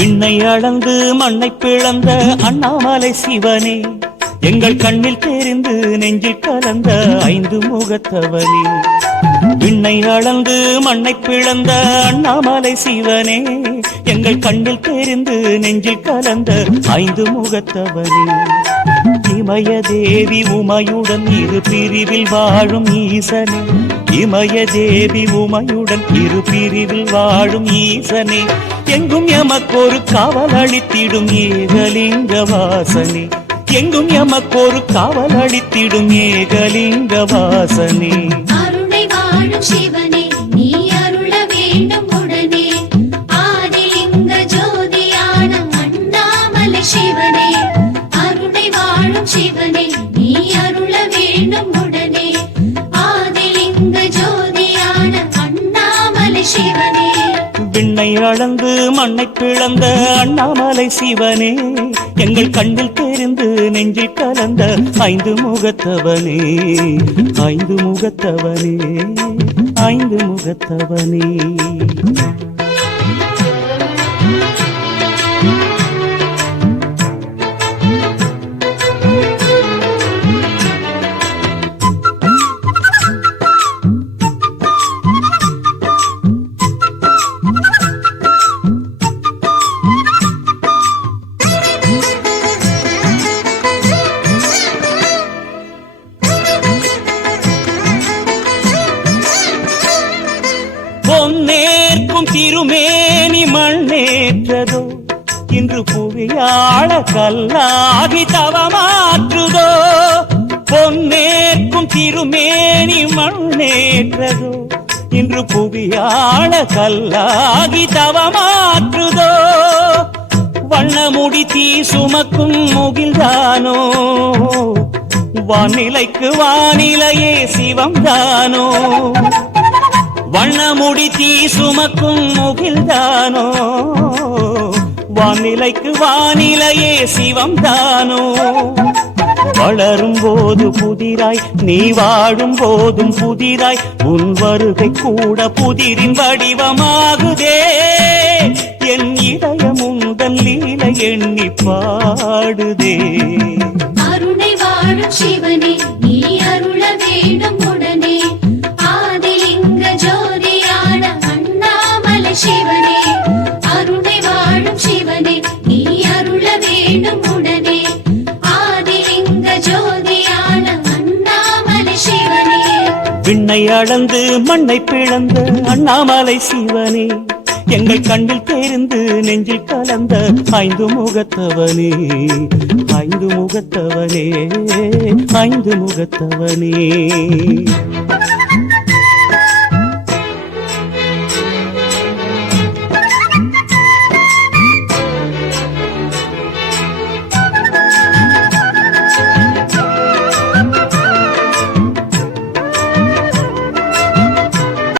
விண்ணை அளந்து மண்ணை பிளந்த அண்ணாமலை சிவனே, எங்கள் கண்ணில் தெரிந்து நெஞ்சில் கலந்த ஐந்து முகத்தவனே. விண்ணை அளந்து மண்ணை பிளந்த அண்ணாமலை சிவனே, எங்கள் கண்ணில் தெரிந்து நெஞ்சில் கலந்த ஐந்து முகத்தவனே. இமய தேவி உமையுடன் இரு பிரிவில் வாழும் ஈசனே, இமய தேவி உமையுடன் இரு பிரிவில் வாழும் ஈசனே, எங்கும் எமக்கொரு காவல் அளித்திடும் ஏகலிங்க வாசனே, எங்கும் எமக்கொரு காவல் அளித்திடும் ஏகலிங்க வாசனே. அருளை வாழும் சிவனே, நீ அருள வேண்டும் உடனே. ஆதிலிங்க ஜோதியான அண்ணாமலை சிவனே, அருளை வாழும் சிவனே, நீ அருள வேண்டும் உடனே. ஆதிலிங்க ஜோதியான அண்ணாமலை சிவனே. விண்ணை அளந்து மண்ணை பிளந்த அண்ணாமலை சிவனே, எங்கள் கண்ணில் தெரிந்து நெஞ்சில் கலந்த ஐந்து முகத்தவனே, ஐந்து முகத்தவனே, ஐந்து முகத்தவனே. பொன்னேற்கும் திருமேனி மண்ணேற்றதோ, இன்று புவியாள கல்லாகி தவமாற்றுதோ. பொன்னேற்கும் திருமேனி மண்ணேற்றதோ, இன்று புவியாள கல்லாகி தவமாற்றுதோ. வண்ணமுடி தீ சுமக்கும் முகில்தானோ, வானிலைக்கு வானிலையே சிவம்தானோ. வண்ணமுடி தீ சுமக்கும் முகில்தானோ, வானிலைக்கு வானிலையே சிவம்தானோ. வளரும் போது புதிராய் நீ வாழும் போதும் புதிராய், உன் வருகை கூட புதிரின் வடிவமாகுதே. என் இதயம் உந்தன் லீலை எண்ணி பாடுதே. அருளை வாழும் சிவனே, நீ அருள வேண்டும் உடனே. ஆதிலிங்க ஜோதியான அண்ணாமலை சிவனே, அருளை வாழும் சிவனே, நீ அருள வேண்டும் உடனே. ஆதிலிங்க ஜோதியான அண்ணாமலை சிவனே. விண்ணை அளந்து மண்ணை பிளந்த அண்ணாமலை சிவனே, எங்கள் கண்ணில் தெரிந்து நெஞ்சில் கலந்த ஐந்து முகத்தவனே, ஐந்து முகத்தவனே, ஐந்து முகத்தவனே.